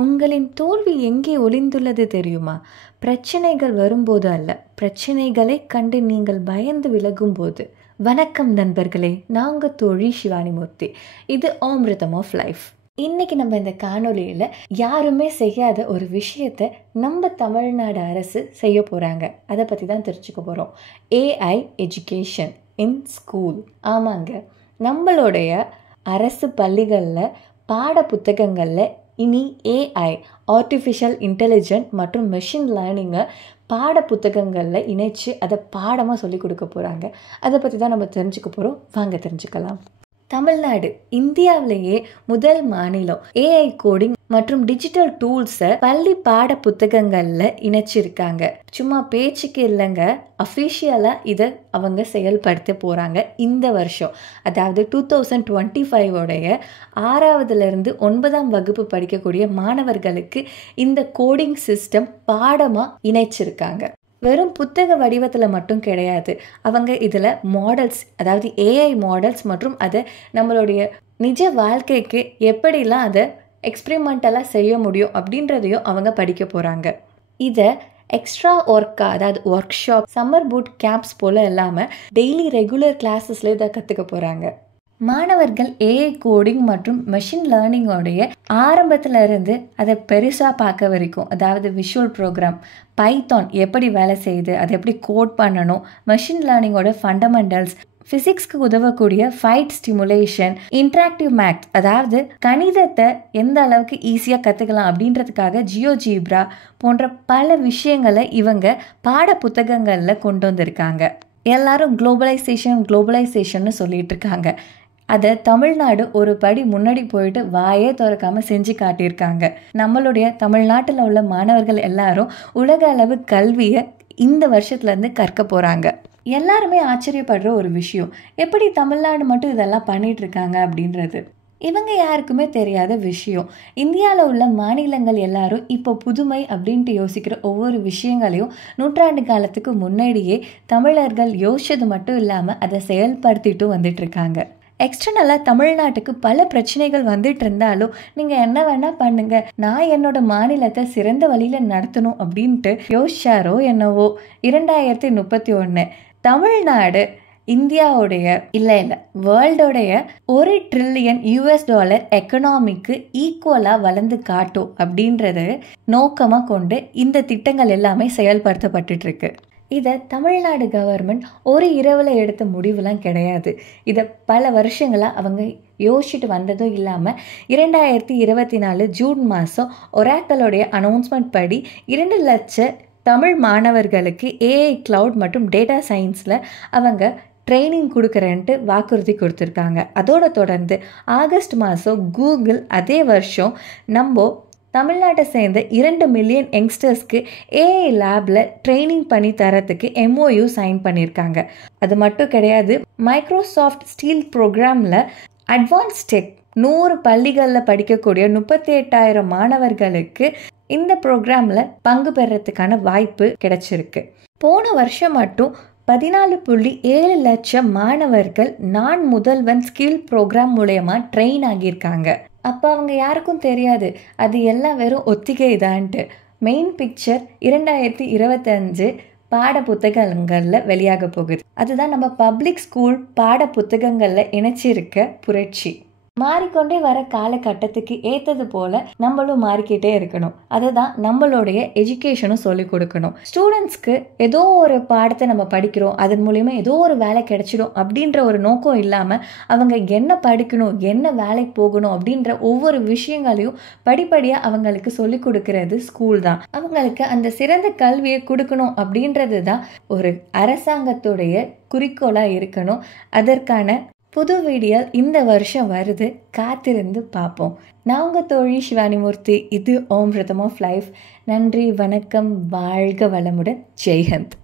உங்களின் தோல்வி எங்கே ஒளிந்துள்ளது தெரியுமா? பிரச்சனைகள் வரும்போது அல்ல, பிரச்சனைகளை கண்டு நீங்கள் பயந்து விலகும்போது. வணக்கம் நண்பர்களே, நான் உங்கள் தோழி சிவானிமூர்த்தி. இது அமிர்தம் ஆஃப் லைஃப். இன்னைக்கு நம்ம இந்த காணொலியில் யாருமே செய்யாத ஒரு விஷயத்தை நம்ம தமிழ்நாடு அரசு செய்ய போகிறாங்க. அதை பற்றி தான் தெரிஞ்சுக்க போகிறோம். AI education in school. ஆமாங்க, நம்மளுடைய அரசு பள்ளிகளில் பாட புத்தகங்களில் இனி AI ஆர்டிஃபிஷியல் இன்டெலிஜென்ட் மற்றும் மெஷின் லேர்னிங்கை பாட புத்தகங்களில் இணைச்சு அதை பாடமாக சொல்லி கொடுக்க போகிறாங்க. அதை பற்றி தான் நம்ம தெரிஞ்சுக்க போகிறோம். வாங்க தெரிஞ்சுக்கலாம். தமிழ்நாடு இந்தியாவிலேயே முதல் மாநிலம் AI கோடிங் மற்றும் டிஜிட்டல் டூல்ஸை பள்ளி பாட புத்தகங்களில் இணைச்சிருக்காங்க. சும்மா பேச்சுக்கு இல்லைங்க, அஃபிஷியலாக இதை அவங்க செயல்படுத்த போகிறாங்க இந்த வருஷம். அதாவது 2025 6ஆவதுலேருந்து 9ஆம் வகுப்பு படிக்கக்கூடிய மாணவர்களுக்கு இந்த கோடிங் சிஸ்டம் பாடமாக இணைச்சிருக்காங்க. வெறும் புத்தக வடிவத்தில் மட்டும் கிடையாது, அவங்க இதில் மாடல்ஸ், அதாவது AI மாடல்ஸ் மற்றும் அதை நம்மளுடைய நிஜ வாழ்க்கைக்கு எப்படிலாம் அதை எக்ஸ்பிரிமெண்டலாக செய்ய முடியும் அப்படின்றதையும் அவங்க படிக்க போகிறாங்க. இதை எக்ஸ்ட்ரா ஒர்க்காக, அதாவது workshop, summer boot camps போல் இல்லாமல் டெய்லி ரெகுலர் கிளாஸஸில் இதை கற்றுக்க போகிறாங்க. மாணவர்கள் AI கோடிங் மற்றும் மெஷின் லேர்னிங்கோடைய ஆரம்பத்தில் இருந்து அதை பெருசாக பார்க்க வரைக்கும், அதாவது விஷுவல் ப்ரோக்ராம், பைத்தான் எப்படி வேலை செய்யுது, அதை எப்படி கோட் பண்ணணும், மெஷின் லேர்னிங்கோட ஃபண்டமெண்டல்ஸ், ஃபிசிக்ஸ்க்கு உதவக்கூடிய ஃபைட் ஸ்டிமுலேஷன், இன்ட்ராக்டிவ் மேக்ஸ், அதாவது கணிதத்தை எந்த அளவுக்கு ஈஸியாக கற்றுக்கலாம் அப்படின்றதுக்காக ஜியோஜீப்ரா போன்ற பல விஷயங்களை இவங்க பாட புத்தகங்களில் கொண்டு வந்திருக்காங்க. எல்லாரும் குளோபலைசேஷன் சொல்லிட்டு இருக்காங்க. அதை தமிழ்நாடு ஒரு படி முன்னாடி போயிட்டு வாயே திறக்காம செஞ்சு காட்டியிருக்காங்க. நம்மளுடைய தமிழ்நாட்டில் உள்ள மாணவர்கள் எல்லாரும் உலக அளவு கல்வியை இந்த வருஷத்துலேருந்து கற்க போகிறாங்க. எல்லாருமே ஆச்சரியப்படுற ஒரு விஷயம், எப்படி தமிழ்நாடு மட்டும் இதெல்லாம் பண்ணிட்டு இருக்காங்க அப்படின்றது. இவங்க யாருக்குமே தெரியாத விஷயம். இந்தியாவில் உள்ள மாநிலங்கள் எல்லாரும் இப்போ புதுமை அப்படின்ட்டு யோசிக்கிற ஒவ்வொரு விஷயங்களையும் நூற்றாண்டு காலத்துக்கு முன்னாடியே தமிழர்கள் யோசிச்சது மட்டும் இல்லாமல் அதை செயல்படுத்திட்டு வந்துட்டு இருக்காங்க. எக்ஸ்டர்னலாக தமிழ்நாட்டுக்கு பல பிரச்சனைகள் வந்துட்டு இருந்தாலும் நீங்கள் என்ன வேணால் பண்ணுங்க, நான் என்னோட மாநிலத்தை சிறந்த வழியில் நடத்தணும் அப்படின்ட்டு யோசிச்சாரோ என்னவோ. 2031 தமிழ்நாடு இந்தியாவுடைய இல்லை வேர்ல்டோடைய $1 ட்ரில்லியன் எக்கனாமிக்கு ஈக்குவலாக வளர்ந்து காட்டும் அப்படின்றத நோக்கமாக கொண்டு இந்த திட்டங்கள் எல்லாமே செயல்படுத்தப்பட்டு இருக்கு. இதை தமிழ்நாடு கவர்மெண்ட் ஒரு இரவில் எடுத்த முடிவுலாம் கிடையாது. இதை பல வருஷங்களாக அவங்க யோசிச்சுட்டு வந்ததும் இல்லாமல் 2024 ஜூன் மாதம் ஒராக்கலோடைய அனௌன்ஸ்மெண்ட் படி 2 லட்சம் தமிழ் மாணவர்களுக்கு AI கிளவுட் மற்றும் டேட்டா சயின்ஸில் அவங்க ட்ரைனிங் கொடுக்குறேன்ட்டு வாக்குறுதி கொடுத்துருக்காங்க. அதோடு தொடர்ந்து ஆகஸ்ட் மாதம் கூகுள் அதே வருஷம் நம்ம தமிழ்நாட்டை சேர்ந்த 2 மில்லியன் யங்ஸ்டர்ஸ்க்கு AI லேபில் ட்ரைனிங் பண்ணி தரத்துக்கு MOU சைன் பண்ணியிருக்காங்க. அது மட்டும் கிடையாது, மைக்ரோசாஃப்ட் ஸ்டீல் ப்ரோக்ராமில் அட்வான்ஸ் டெக் 100 பள்ளிகளில் படிக்கக்கூடிய 38,000 மாணவர்களுக்கு இந்த ப்ரோக்ராமில் பங்கு பெறத்துக்கான வாய்ப்பு கிடைச்சிருக்கு. போன வருஷம் மட்டும் 14.7 லட்சம் மாணவர்கள் நான் முதல்வன் ஸ்கில் ப்ரோக்ராம் மூலயமா ட்ரெயின் ஆகியிருக்காங்க. அப்போ அவங்க யாருக்கும் தெரியாது அது எல்லாம் வெறும் ஒத்திகை தான்ட்டு. மெயின் பிக்சர் 2025 பாட புத்தகங்களில் வெளியாக போகுது. அதுதான் நம்ம பப்ளிக் ஸ்கூல் பாட புத்தகங்களில் இணைச்சிருக்க புரட்சி. மாறிக்கொண்டே வர காலகட்டத்துக்கு ஏற்றது போல நம்மளும் மாறிக்கிட்டே இருக்கணும். அதை தான் நம்மளுடைய எஜுகேஷனும் சொல்லிக் கொடுக்கணும். ஸ்டூடெண்ட்ஸ்க்கு ஏதோ ஒரு பாடத்தை நம்ம படிக்கிறோம், அதன் மூலிமா ஏதோ ஒரு வேலை கிடைச்சிடும் அப்படின்ற ஒரு நோக்கம் இல்லாமல் அவங்க என்ன படிக்கணும், என்ன வேலைக்கு போகணும் அப்படின்ற ஒவ்வொரு விஷயங்களையும் படிப்படியாக அவங்களுக்கு சொல்லிக் கொடுக்கறது ஸ்கூல் தான். அவங்களுக்கு அந்த சிறந்த கல்வியை கொடுக்கணும் அப்படின்றது தான் ஒரு அரசாங்கத்துடைய குறிக்கோளாக இருக்கணும். அதற்கான புது வீடியோ இந்த வருஷம் வருது, காத்திருந்து பார்ப்போம். நான் உங்கள் தோழி சிவானிமூர்த்தி. இது அமிர்தம் ஆஃப் லைஃப். நன்றி, வணக்கம், வாழ்க வளமுடன், ஜெய்ஹிந்த்.